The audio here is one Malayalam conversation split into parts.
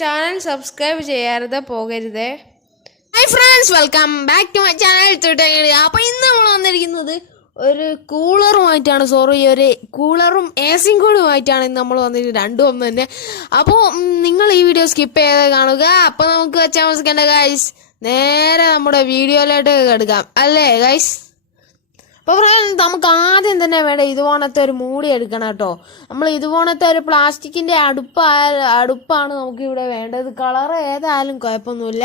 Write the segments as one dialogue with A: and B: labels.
A: ചാനൽ സബ്സ്ക്രൈബ് ചെയ്യാതെ പോകരുതേ.
B: Hi friends welcome back to my channel അപ്പൊ ഇന്ന് നമ്മൾ വന്നിരിക്കുന്നത് ഒരു കൂളറുമായിട്ടാണ് സോറി ഒരു കൂളറും എ സിയും കൂടുമായിട്ടാണ് ഇന്ന് നമ്മൾ വന്നിട്ട് രണ്ടും ഒന്ന് തന്നെ. അപ്പോൾ നിങ്ങൾ ഈ വീഡിയോ സ്കിപ്പ് ചെയ്ത് കാണുക. അപ്പോൾ നമുക്ക് വെച്ചാൽ മനസ്സിലാക്കേണ്ട ഗൈസ് നേരെ നമ്മുടെ വീഡിയോയിലോട്ട് എടുക്കാം. അല്ലേ ഗൈസ് അപ്പോൾ പറയാൻ നമുക്ക് ആദ്യം തന്നെ വേണ്ട ഇതുപോണത്തെ ഒരു മൂടി എടുക്കണം കേട്ടോ. നമ്മൾ ഇതുപോണത്തെ ഒരു പ്ലാസ്റ്റിക്കിന്റെ അടുപ്പ് അടുപ്പാണ് നമുക്ക് ഇവിടെ വേണ്ടത്. കളർ ഏതായാലും കുഴപ്പമൊന്നുമില്ല.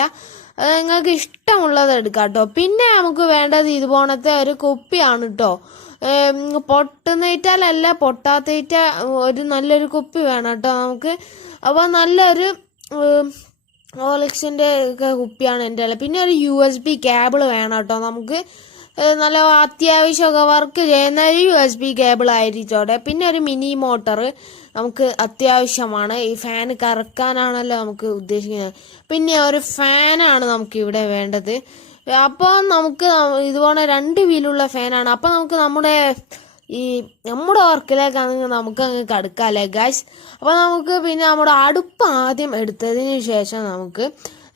B: നിങ്ങൾക്ക് ഇഷ്ടമുള്ളത് എടുക്കാം കേട്ടോ. പിന്നെ നമുക്ക് വേണ്ടത് ഇതുപോണത്തെ ഒരു കുപ്പിയാണ് കേട്ടോ. പൊട്ടുന്നേറ്റാലല്ല പൊട്ടാത്തേറ്റ ഒരു നല്ലൊരു കുപ്പി വേണം കേട്ടോ നമുക്ക്. അപ്പോൾ നല്ലൊരു ഓലക്സിന്റെ ഒക്കെ കുപ്പിയാണ് എന്റെ പിന്നെ ഒരു യു എസ് ബി കേബിൾ വേണം കേട്ടോ നമുക്ക്. നല്ല അത്യാവശ്യമൊക്കെ വർക്ക് ചെയ്യുന്ന ഒരു യു എസ് ബി കേബിൾ ആയിരിക്കോട്ടെ പിന്നെ ഒരു മിനി മോട്ടർ നമുക്ക് അത്യാവശ്യമാണ്. ഈ ഫാൻ കറക്കാനാണല്ലോ നമുക്ക് ഉദ്ദേശിക്കുന്നത്. പിന്നെ ഒരു ഫാനാണ് നമുക്ക് ഇവിടെ വേണ്ടത്. അപ്പോൾ നമുക്ക് ഇതുപോലെ രണ്ട് വീലുള്ള ഫാനാണ് അപ്പോൾ നമുക്ക് നമ്മുടെ ഈ നമ്മുടെ വർക്കിലേക്കാണെങ്കിൽ നമുക്ക് അങ്ങ് കടുക്കാല്ലേ ഗായ്സ് അപ്പോൾ നമുക്ക് പിന്നെ നമ്മുടെ അടുപ്പ് ആദ്യം എടുത്തതിന് ശേഷം നമുക്ക്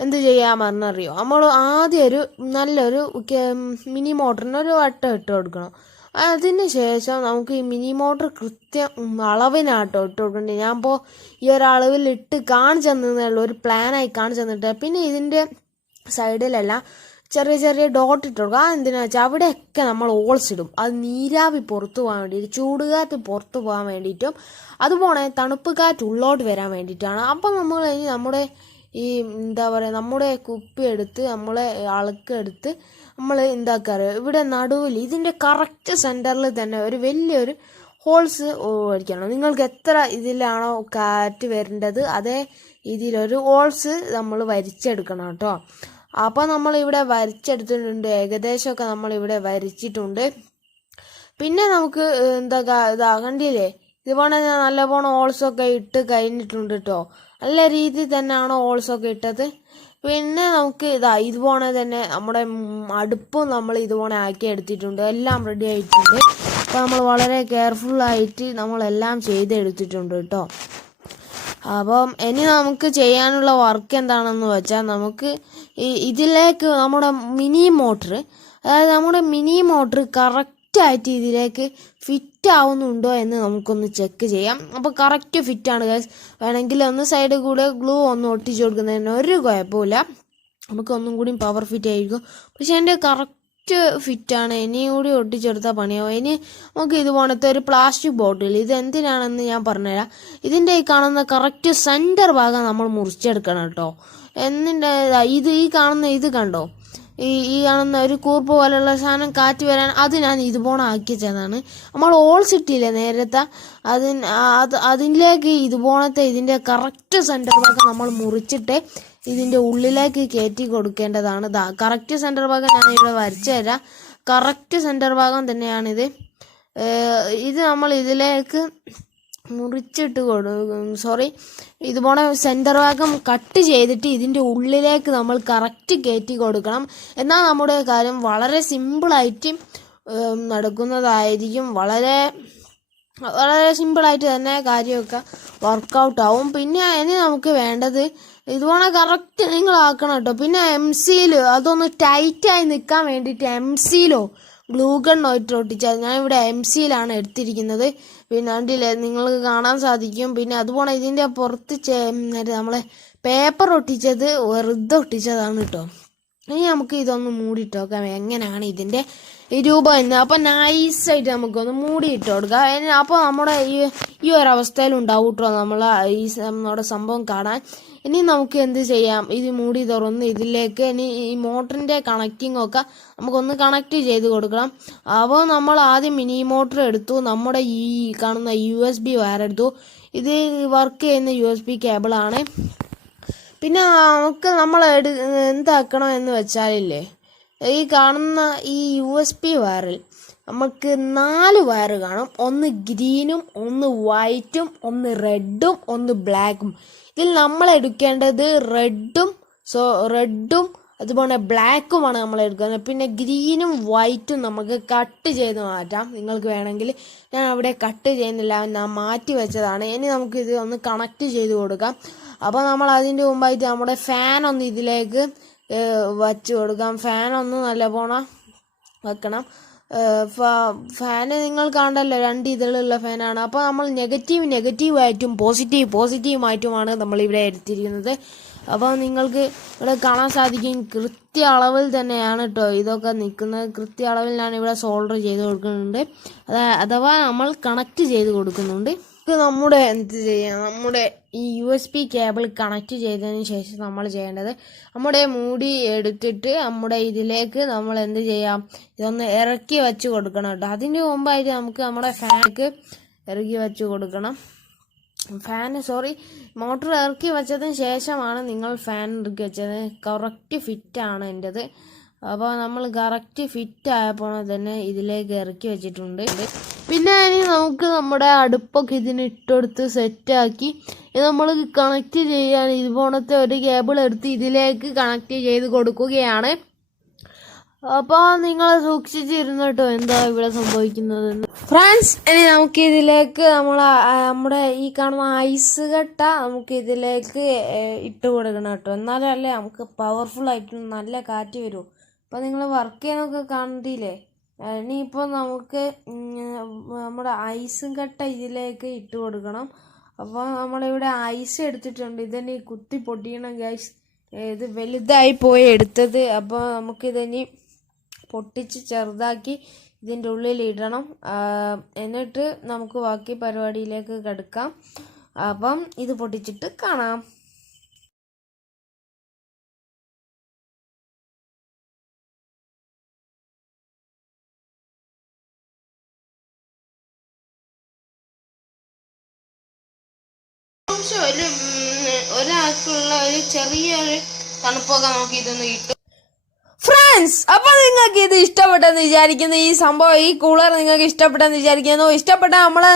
B: എന്ത് ചെയ്യാമെന്നറിയോ നമ്മൾ ആദ്യം ഒരു നല്ലൊരു മിനി മോട്ടറിന് ഒരു വട്ടം ഇട്ട് കൊടുക്കണം. അതിന് ശേഷം നമുക്ക് ഈ മിനി മോട്ടർ കൃത്യം അളവിനാട്ടോ ഇട്ട് കൊടുക്കേണ്ടത്. ഞാൻ ഇപ്പോൾ ഈ ഒരളവിൽ ഇട്ട് കാണിച്ചു തന്നേ ഒരു പ്ലാനായി കാണിച്ചു തന്നിട്ട്. പിന്നെ ഇതിന്റെ സൈഡിലെല്ലാം ചെറിയ ചെറിയ ഡോട്ട് ഇട്ട് കൊടുക്കുക എന്തിനാ വെച്ചാൽ അവിടെയൊക്കെ നമ്മൾ ഓൾസിടും അത് നീരാവി പുറത്തു പോകാൻ വേണ്ടിയിട്ട് ചൂടുകാറ്റ് പുറത്തു പോകാൻ വേണ്ടിയിട്ടും അതുപോലെ തണുപ്പ് കാറ്റ് ഉള്ളോട്ട് വരാൻ വേണ്ടിയിട്ടാണ്. അപ്പം നമ്മൾ ഇനി നമ്മുടെ ഈ എന്താ പറയുക നമ്മുടെ കുപ്പി എടുത്ത് നമ്മളെ അളക്കെടുത്ത് നമ്മൾ എന്താക്കാറ് ഇവിടെ നടുവിൽ ഇതിന്റെ കറക്റ്റ് സെന്ററിൽ തന്നെ ഒരു വലിയൊരു ഹോൾസ് അടിക്കണം നിങ്ങൾക്ക് എത്ര ഇതിലാണോ കാറ്റ് വരേണ്ടത് അതേ ഇതിലൊരു ഹോൾസ് നമ്മൾ വരിച്ചെടുക്കണം കേട്ടോ. അപ്പോൾ നമ്മൾ ഇവിടെ വരച്ചെടുത്തിട്ടുണ്ട് ഏകദേശമൊക്കെ നമ്മൾ ഇവിടെ വരച്ചിട്ടുണ്ട്. പിന്നെ നമുക്ക് എന്താ ഇതാകണ്ടില്ലേ ഇതാ കണ്ടില്ലേ? ഇതുപോലെ ഞാൻ നല്ലപോലെ ഓൾസൊക്കെ ഇട്ട് കഴിഞ്ഞിട്ടുണ്ട് കേട്ടോ നല്ല രീതിയിൽ തന്നെയാണ് ഓൾസൊക്കെ ഇട്ടത്. പിന്നെ നമുക്ക് ഇതാ ഇതുപോലെ തന്നെ നമ്മുടെ അടുപ്പും നമ്മൾ ഇതുപോലെ ആക്കി എടുത്തിട്ടുണ്ട്. എല്ലാം റെഡി ആയിട്ടുണ്ട്. അപ്പോൾ നമ്മൾ വളരെ കെയർഫുള്ളായിട്ട് നമ്മളെല്ലാം ചെയ്തെടുത്തിട്ടുണ്ട് കേട്ടോ അപ്പം ഇനി നമുക്ക് ചെയ്യാനുള്ള വർക്ക് എന്താണെന്ന് വെച്ചാൽ നമുക്ക് ഇതിലേക്ക് നമ്മുടെ മിനി മോട്ടർ അതായത് നമ്മുടെ മിനി മോട്ടർ കറക്റ്റായിട്ട് ഇതിലേക്ക് ഫിറ്റ് ആവുന്നുണ്ടോ എന്ന് നമുക്കൊന്ന് ചെക്ക് ചെയ്യാം. അപ്പോൾ കറക്റ്റ് ഫിറ്റാണ് ഗൈസ് വേണമെങ്കിൽ ഒന്ന് സൈഡിൽ കൂടെ ഗ്ലൂ ഒന്ന് ഒട്ടിച്ചു കൊടുക്കുന്നതിന് ഒരു കുഴപ്പമില്ല. നമുക്ക് ഒന്നും കൂടി പവർ ഫിറ്റ് ആയിരിക്കും. പക്ഷേ എന്റെ കറക്റ്റ് ഫിറ്റാണ് ഇനിയും കൂടി ഒട്ടിച്ചെടുത്താൽ പണിയാവും. ഇനി നമുക്ക് ഇത് പോണത്തെ ഒരു പ്ലാസ്റ്റിക് ബോട്ടിൽ ഇത് എന്തിനാണെന്ന് ഞാൻ പറഞ്ഞുതരാം. ഇതിന്റെ ഈ കാണുന്ന കറക്റ്റ് സെന്റർ ഭാഗം നമ്മൾ മുറിച്ചെടുക്കണം കേട്ടോ. എന്നിട്ട് ഇത് ഈ കാണുന്ന ഇത് കണ്ടോ? ഈ ഈ കാണുന്ന ഒരു കൂർപ്പ് പോലെയുള്ള സാധനം കാറ്റ് വരാൻ അത് ഞാൻ ഇതുപോലെ ആക്കി ചെന്നാണ് നമ്മൾ ഓൾ സിറ്റിയില്ലേ നേരത്തെ? അതിന് അത് അതിലേക്ക് ഇതുപോലത്തെ ഇതിന്റെ കറക്റ്റ് സെന്റർ ഭാഗം നമ്മൾ മുറിച്ചിട്ട് ഇതിന്റെ ഉള്ളിലേക്ക് കയറ്റി കൊടുക്കേണ്ടതാണ്. ദാ കറക്റ്റ് സെന്റർ ഭാഗം ഞാൻ ഇവിടെ വരച്ചു തരാം. കറക്റ്റ് സെന്റർ ഭാഗം തന്നെയാണിത്. ഇത് നമ്മൾ ഇതിലേക്ക് മുറിച്ചിട്ട് കൊടുക്കും സോറി ഇതുപോലെ സെന്റർ ഭാഗം കട്ട് ചെയ്തിട്ട് ഇതിന്റെ ഉള്ളിലേക്ക് നമ്മൾ കറക്റ്റ് കയറ്റി കൊടുക്കണം. എന്നാൽ നമ്മുടെ കാര്യം വളരെ സിമ്പിളായിട്ട് നടക്കുന്നതായിരിക്കും. വളരെ വളരെ സിമ്പിളായിട്ട് തന്നെ കാര്യമൊക്കെ വർക്കൗട്ട് ആവും. പിന്നെ ഇനി നമുക്ക് വേണ്ടത് ഇതുപോലെ കറക്റ്റ് നിങ്ങൾ ആക്കണം കേട്ടോ. പിന്നെ എം സിയിൽ അതൊന്ന് ടൈറ്റായി നിൽക്കാൻ വേണ്ടിയിട്ട് എം സിയിലോ ഗ്ലൂഗൺ നോയിട്ട് ഒട്ടിച്ചാൽ ഞാൻ ഇവിടെ എം സിയിലാണ് എടുത്തിരിക്കുന്നത്. പിന്നെ കണ്ടില്ലേ നിങ്ങൾക്ക് കാണാൻ സാധിക്കും. പിന്നെ അതുപോലെ ഇതിന്റെ പുറത്ത് നമ്മളെ പേപ്പർ ഒട്ടിച്ചത് വെറുതെ ഒട്ടിച്ചതാണ് കേട്ടോ ഇനി നമുക്ക് ഇതൊന്ന് മൂടിയിട്ട് നോക്കാം എങ്ങനെയാണ് ഇതിന്റെ രൂപം എന്ന്. അപ്പം നൈസായിട്ട് നമുക്കൊന്ന് മൂടിയിട്ട് കൊടുക്കാം. അപ്പോൾ നമ്മുടെ ഈ ഈ ഒരു അവസ്ഥയിൽ ഉണ്ടാവും കേട്ടോ നമ്മൾ ഈ നമ്മുടെ സംഭവം കാണാൻ. ഇനി നമുക്ക് എന്ത് ചെയ്യാം? ഇത് മൂടി തുറന്ന് ഇതിലേക്ക് ഇനി ഈ മോട്ടറിന്റെ കണക്റ്റിംഗ് ഒക്കെ നമുക്കൊന്ന് കണക്ട് ചെയ്ത് കൊടുക്കണം. അപ്പോൾ നമ്മൾ ആദ്യം മിനി മോട്ടർ എടുത്തു. നമ്മുടെ ഈ കാണുന്ന യു എസ് ബി വയർ എടുത്തു. ഇത് വർക്ക് ചെയ്യുന്ന യു എസ് ബി കേബിളാണ് പിന്നെ നമുക്ക് നമ്മൾ എടു എന്താക്കണം എന്ന് വെച്ചാലില്ലേ? ഈ കാണുന്ന ഈ യു എസ് പി വയറിൽ നമുക്ക് നാല് വയർ കാണും. ഒന്ന് ഗ്രീനും ഒന്ന് വൈറ്റും ഒന്ന് റെഡും ഒന്ന് ബ്ലാക്കും. ഇതിൽ നമ്മൾ എടുക്കേണ്ടത് റെഡും സോ റെഡും അതുപോലെ ബ്ലാക്കുമാണ് നമ്മൾ എടുക്കുന്നത്. പിന്നെ ഗ്രീനും വൈറ്റും നമുക്ക് കട്ട് ചെയ്ത് മാറ്റാം. നിങ്ങൾക്ക് വേണമെങ്കിൽ ഞാൻ അവിടെ കട്ട് ചെയ്യുന്നില്ല ഞാൻ മാറ്റി വെച്ചതാണ്. ഇനി നമുക്ക് ഇത് ഒന്ന് കണക്ട് ചെയ്ത് കൊടുക്കാം. അപ്പോൾ നമ്മൾ അതിന്റെ മുമ്പായിട്ട് നമ്മുടെ ഫാൻ ഒന്ന് ഇതിലേക്ക് വച്ച് കൊടുക്കാം. ഫാൻ ഒന്ന് നല്ല പോണം വെക്കണം. ഫാന് നിങ്ങൾ കാണണ്ടല്ലോ രണ്ട് ഇതിലുള്ള ഫാനാണ്. അപ്പോൾ നമ്മൾ നെഗറ്റീവ് നെഗറ്റീവായിട്ടും പോസിറ്റീവ് പോസിറ്റീവായിട്ടുമാണ് നമ്മൾ ഇവിടെ എടുത്തിരിക്കുന്നത്. അപ്പോൾ നിങ്ങൾക്ക് ഇവിടെ കാണാൻ സാധിക്കും കൃത്യ അളവിൽ തന്നെയാണ് കേട്ടോ ഇതൊക്കെ നിൽക്കുന്നത്. കൃത്യ അളവിലാണ് ഇവിടെ സോൾഡർ ചെയ്ത് കൊടുക്കുന്നുണ്ട്. അഥവാ നമ്മൾ കണക്ട് ചെയ്ത് കൊടുക്കുന്നുണ്ട്. നമ്മുടെ എന്ത് ചെയ്യാം? നമ്മുടെ ഈ U S B cable connect ചെയ്തതിന് ശേഷം നമ്മൾ ചെയ്യേണ്ടത് നമ്മുടെ മൂടി എടുത്തിട്ട് നമ്മുടെ ഇതിലേക്ക് നമ്മൾ എന്ത് ചെയ്യാം? ഇതൊന്ന് ഇറക്കി വെച്ച് കൊടുക്കണം കേട്ടോ. അതിന് മുമ്പായിട്ട് നമുക്ക് നമ്മുടെ ഫാനക്ക് ഇറക്കി വെച്ച് കൊടുക്കണം. ഫാൻ സോറി മോട്ടർ ഇറക്കി വെച്ചതിന് ശേഷമാണ് നിങ്ങൾ ഫാൻ ഇറക്കി വെച്ചത്. കറക്റ്റ് ഫിറ്റാണ് എന്റെത് അപ്പോൾ നമ്മൾ കറക്റ്റ് ഫിറ്റ് ആയപ്പോൾ തന്നെ ഇതിലേക്ക് ഇറക്കി വെച്ചിട്ടുണ്ട്. പിന്നെ ഇനി നമുക്ക് നമ്മുടെ അടുപ്പൊക്കെ ഇതിന് ഇട്ടെടുത്ത് സെറ്റാക്കി ഇത് നമ്മൾ കണക്ട് ചെയ്യാൻ ഇതുപോലത്തെ ഒരു കേബിൾ എടുത്ത് ഇതിലേക്ക് കണക്ട് ചെയ്ത് കൊടുക്കുകയാണ്. അപ്പോൾ നിങ്ങൾ സൂക്ഷിച്ചിരുന്നു കേട്ടോ എന്താ ഇവിടെ സംഭവിക്കുന്നത് ഫ്രണ്ട്സ് ഇനി നമുക്ക് ഇതിലേക്ക് നമ്മൾ നമ്മുടെ ഈ കാണുന്ന ഐസ് കട്ട നമുക്ക് ഇതിലേക്ക് ഇട്ട് കൊടുക്കണം കേട്ടോ. എന്നാലല്ലേ നമുക്ക് പവർഫുൾ ആയിട്ട് നല്ല കാറ്റ് വരൂ. അപ്പോൾ നിങ്ങൾ വർക്ക് ചെയ്യുന്നൊക്കെ കണ്ടില്ലേ? ഇനിയിപ്പോൾ നമുക്ക് നമ്മുടെ ഐസും കട്ട ഇതിലേക്ക് ഇട്ട് കൊടുക്കണം. അപ്പോൾ നമ്മളിവിടെ ഐസ് എടുത്തിട്ടുണ്ട്. ഇതിനി കുത്തി പൊട്ടിക്കണം ഗ്യാസ് ഇത് വലുതായി പോയി എടുത്തത്. അപ്പോൾ നമുക്കിതിനി പൊട്ടിച്ച് ചെറുതാക്കി ഇതിന്റെ ഉള്ളിൽ ഇടണം. എന്നിട്ട് നമുക്ക് ബാക്കി പരിപാടിയിലേക്ക് കിടക്കാം. അപ്പം ഇത് പൊട്ടിച്ചിട്ട് കാണാം. ഒരു ഒരാൾക്കുള്ള ഒരു ചെറിയൊരു തണുപ്പൊക്കെ നമുക്ക് ഇതൊന്ന് കിട്ടും ഫ്രണ്ട്സ് അപ്പൊ നിങ്ങൾക്ക് ഇത് ഇഷ്ടപ്പെട്ടെന്ന് വിചാരിക്കുന്നു. ഈ സംഭവം ഈ കൂളർ നിങ്ങൾക്ക് ഇഷ്ടപ്പെട്ടെന്ന് വിചാരിക്കുന്നു. ഇഷ്ടപ്പെട്ട നമ്മളെ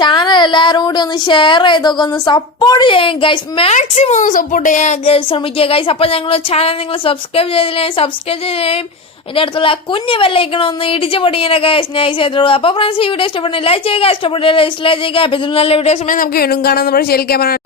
B: ചാനൽ എല്ലാവരും കൂടി ഒന്ന് ഷെയർ ചെയ്തൊക്കെ ഒന്ന് സപ്പോർട്ട് ചെയ്യാൻ ഗൈസ് മാക്സിമം ഒന്ന് സപ്പോർട്ട് ചെയ്യാൻ ശ്രമിക്കുക ഗൈസ് അപ്പോൾ ഞങ്ങൾ ചാനൽ നിങ്ങൾ സബ്സ്ക്രൈബ് ചെയ്തില്ലെങ്കിൽ സബ്സ്ക്രൈബ് ചെയ്യുകയും എന്റെ അടുത്തുള്ള കുഞ്ഞു ബെല്ലൈക്കണം ഒന്ന് ഇടിച്ചു പൊടിങ്ങനെ ഗൈസ് നൈസ് ചെയ്തോളൂ അപ്പോൾ ഫ്രണ്ട്സ് ഈ വീഡിയോ ഇഷ്ടപ്പെട്ട ലൈക്ക് ചെയ്യുക ഇഷ്ടപ്പെട്ടില്ല ഡിസ്ലൈക്ക് ചെയ്യുക. അപ്പോൾ ഇതിൽ നല്ല വീഡിയോസ് നമുക്ക് വീണ്ടും കാണാം. നമ്മുടെ ശരിക്കും